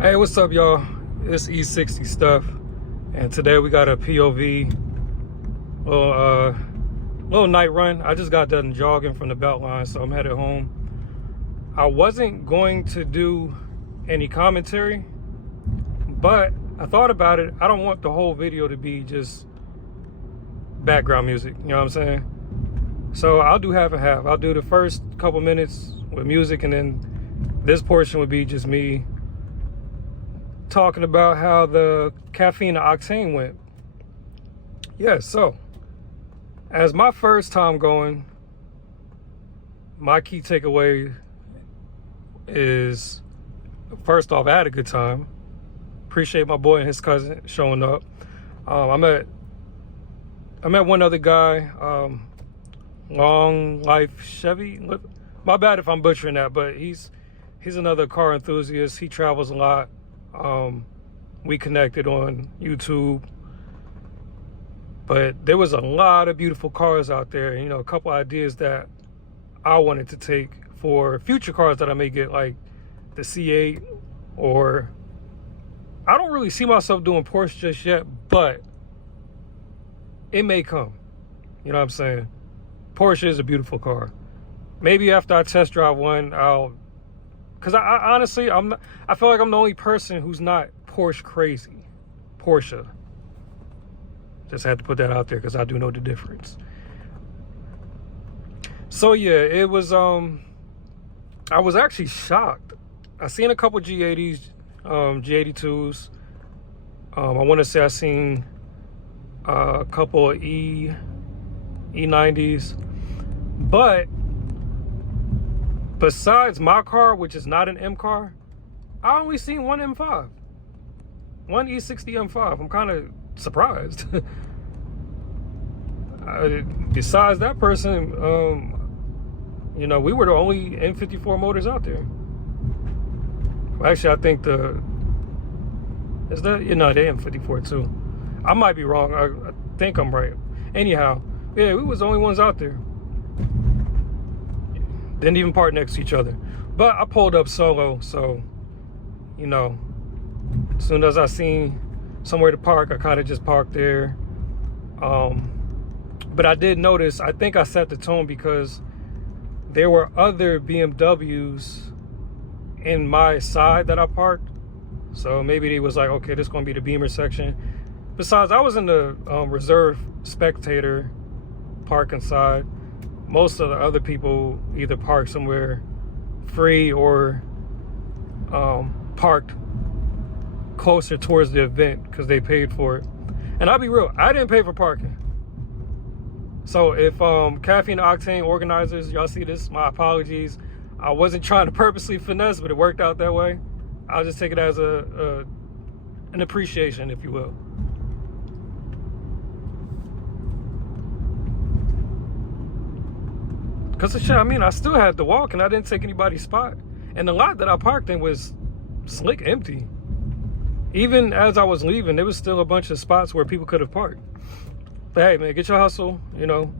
Hey, what's up, y'all? It's E60 stuff, and today we got a POV little night run. I just got done jogging from the Beltline, so I'm headed home. I wasn't going to do any commentary, but I thought about it. I don't want the whole video to be just background music, you know what I'm saying? So I'll do half and half. I'll do the first couple minutes with music, and then this portion would be just me talking about how the Caffeine and Octane went. Yeah, so as my first time going, my key takeaway is, first off, I had a good time. Appreciate my boy and his cousin showing up. I met one other guy, Long Life Chevy. My bad if I'm butchering that, but he's another car enthusiast. He travels a lot. We connected on YouTube, but there was a lot of beautiful cars out there. You know, a couple ideas that I wanted to take for future cars that I may get, like the C8, or I don't really see myself doing Porsche just yet, but it may come. You know what I'm saying? Porsche is a beautiful car. Maybe after I test drive one, because I honestly, I feel like I'm the only person who's not Porsche crazy. Porsche. Just had to put that out there because I do know the difference. So yeah, it was, I was actually shocked. I seen a couple G80s, G82s. I want to say I seen a couple of E90s. But besides my car, which is not an M car, I only seen one M5. One E60 M5. I'm kind of surprised. Besides that person, you know, we were the only N54 motors out there. Well, actually, I think the they're M54 too. I might be wrong. I think I'm right. Anyhow, yeah, we was the only ones out there. Didn't even park next to each other. But I pulled up solo, so, you know, as soon as I seen somewhere to park, I kind of just parked there. But I did notice, I think I set the tone because there were other BMWs in my side that I parked. So maybe they was like, okay, this is going to be the Beamer section. Besides, I was in the reserve spectator parking side. Most of the other people either parked somewhere free or parked closer towards the event because they paid for it. And I'll be real, I didn't pay for parking. So if Caffeine and Octane organizers, y'all see this, my apologies. I wasn't trying to purposely finesse, but it worked out that way. I'll just take it as an appreciation, if you will. Because shit, I mean, I still had to walk and I didn't take anybody's spot. And the lot that I parked in was slick empty. Even as I was leaving, there was still a bunch of spots where people could have parked. But hey, man, get your hustle, you know.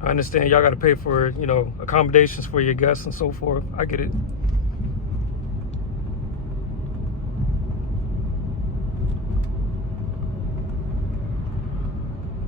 I understand y'all got to pay for, you know, accommodations for your guests and so forth. I get it.